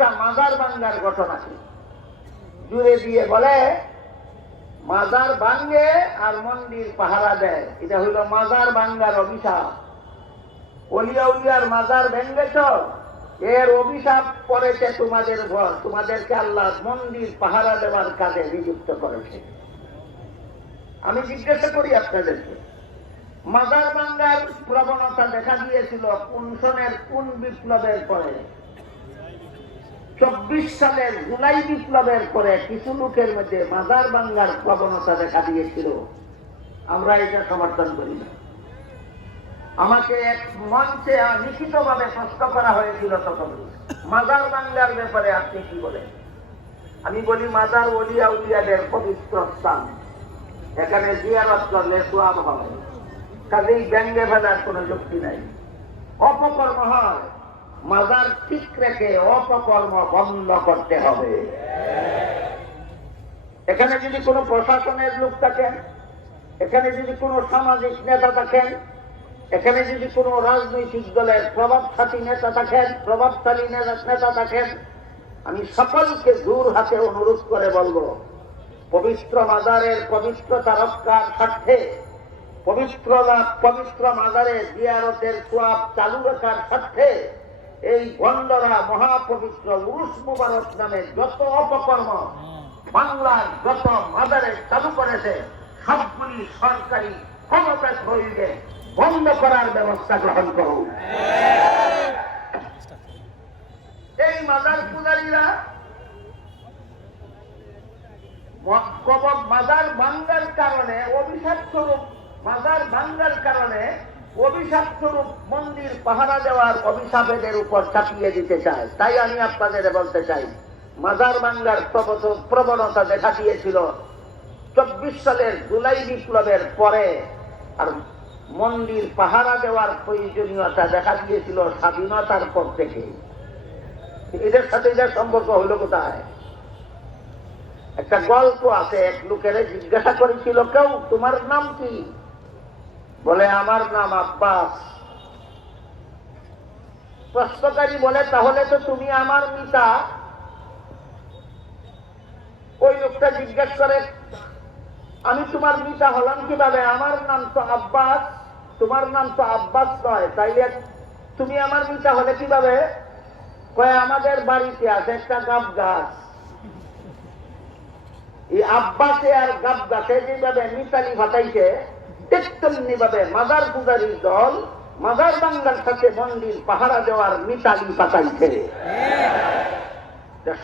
একটা মাজার ভাঙ্গার ঘটনা জুড়ে দিয়ে বলে মাজার ভাঙ্গে আর মন্দির পাহারা দেয়, এটা হইল মাজার ভাঙ্গার অভিশাপ। অলিয়া উলিয়ার মাজার ভেঙ্গেছ, এর অভিশাপ পড়েছে তোমাদের ঘর, তোমাদেরকে আল্লাহ মন্দির পাহারা দেওয়ার কাজে নিযুক্ত করেছে। আমি জিজ্ঞাসা করি আপনাদেরকে, মাজার ভাঙ্গার প্রবণতা দেখা দিয়েছিল কোন সনের কোন বিপ্লবের পরে? 24 সালের জুলাই বিপ্লবের পরে কিছু লোকের মধ্যে মাজার ভাঙ্গার প্রবণতা দেখা দিয়েছিল। আমরা এটা সমর্থন করি না। আমাকে এক মঞ্চে লিখিতভাবে প্রশ্ন করা হয়েছিল তখন, মাজার ভাঙ্গার ব্যাপারে আপনি কি বলেন? আমি বলি মাজার ওলিয়া উলিয়াদের পবিত্র স্থান, এখানে জিয়ারত করলে সওয়াব হয়, কাজেই ব্যঙ্গে ফেলার কোনো যুক্তি নাই। অপকর্ম হয়, মাজার ঠিক রেখে অপকর্ম বন্ধ করতে হবে। এখানে যদি কোনো প্রশাসনের লোক থাকেন, এখানে যদি কোনো সামাজিক নেতা থাকেন, এখানে যদি কোনো রাজনৈতিক দলের প্রভাবশালী নেতা থাকেন, আমি সকলকে জোর হাতে অনুরোধ করে বলবো, পবিত্র মাজারের পবিত্রতা রক্ষার স্বার্থে, পবিত্র মাজারে জিয়ারতের সওয়াব চালু রাখার স্বার্থে এই গন্ডরা মহাপবিত্র উরুস মুবারক নামে যত অপকর্ম বাংলার যত মাজারে চালু করেছে সবগুলি সরকারি ক্ষমতা হইবে বন্ধ করার ব্যবস্থা গ্রহণ করুন। এই মাজার পূজারীরা মাজার ভাঙ্গার কারণে অভিশাপ স্বরূপ, মাজার ভাঙ্গার কারণে অভিশাপ স্বরূপ মন্দির পাহারা দেওয়ার অভিশাপের উপর চাপিয়ে দিতে চায়। তাই আমি আপনাদের বলতে চাই, মাজার ভাঙ্গার প্রবণতা দেখা দিয়েছিল 24 সালের জুলাই বিপ্লবের পরে, আর মন্দির পাহারা দেওয়ার প্রয়োজনীয়তা দেখা দিয়েছিল স্বাধীনতার পর থেকে। এদের সাথে এদের সম্পর্ক হইল কোথায়? একটা গল্প আছে, এক লোকের জিজ্ঞাসা করেছিল কেউ, তোমার নাম কি? বলে আমার নাম আব্বাস। প্রশ্নকারী বলে তাহলে তো তুমি আমার মিতা। ওই লোকটা জিজ্ঞাসা করে আমি তোমার মিতা হলাম কিভাবে? আমার নাম তো আব্বাস, তোমার নাম তো আব্বাস নয়, তাইলে তুমি আমার মিতা হলে কিভাবে? কয় আমাদের বাড়িতে আছে একটা গাব গাছ, এই আব্বাসে আর গাব গাছে যেভাবে মিতালি ফাটাইছে তেমনি ভাবে মাজার পূজারীর দল মাজার ভাঙ্গার সাথে মন্দির পাহারা দেওয়ার মিতালি পাঠাইছে।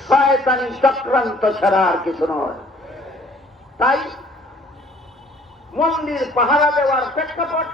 শয়তানি চক্রান্ত ছাড়া আর কিছু নয়। তাই মন্দির পাহারা দেওয়ার প্রেক্ষাপট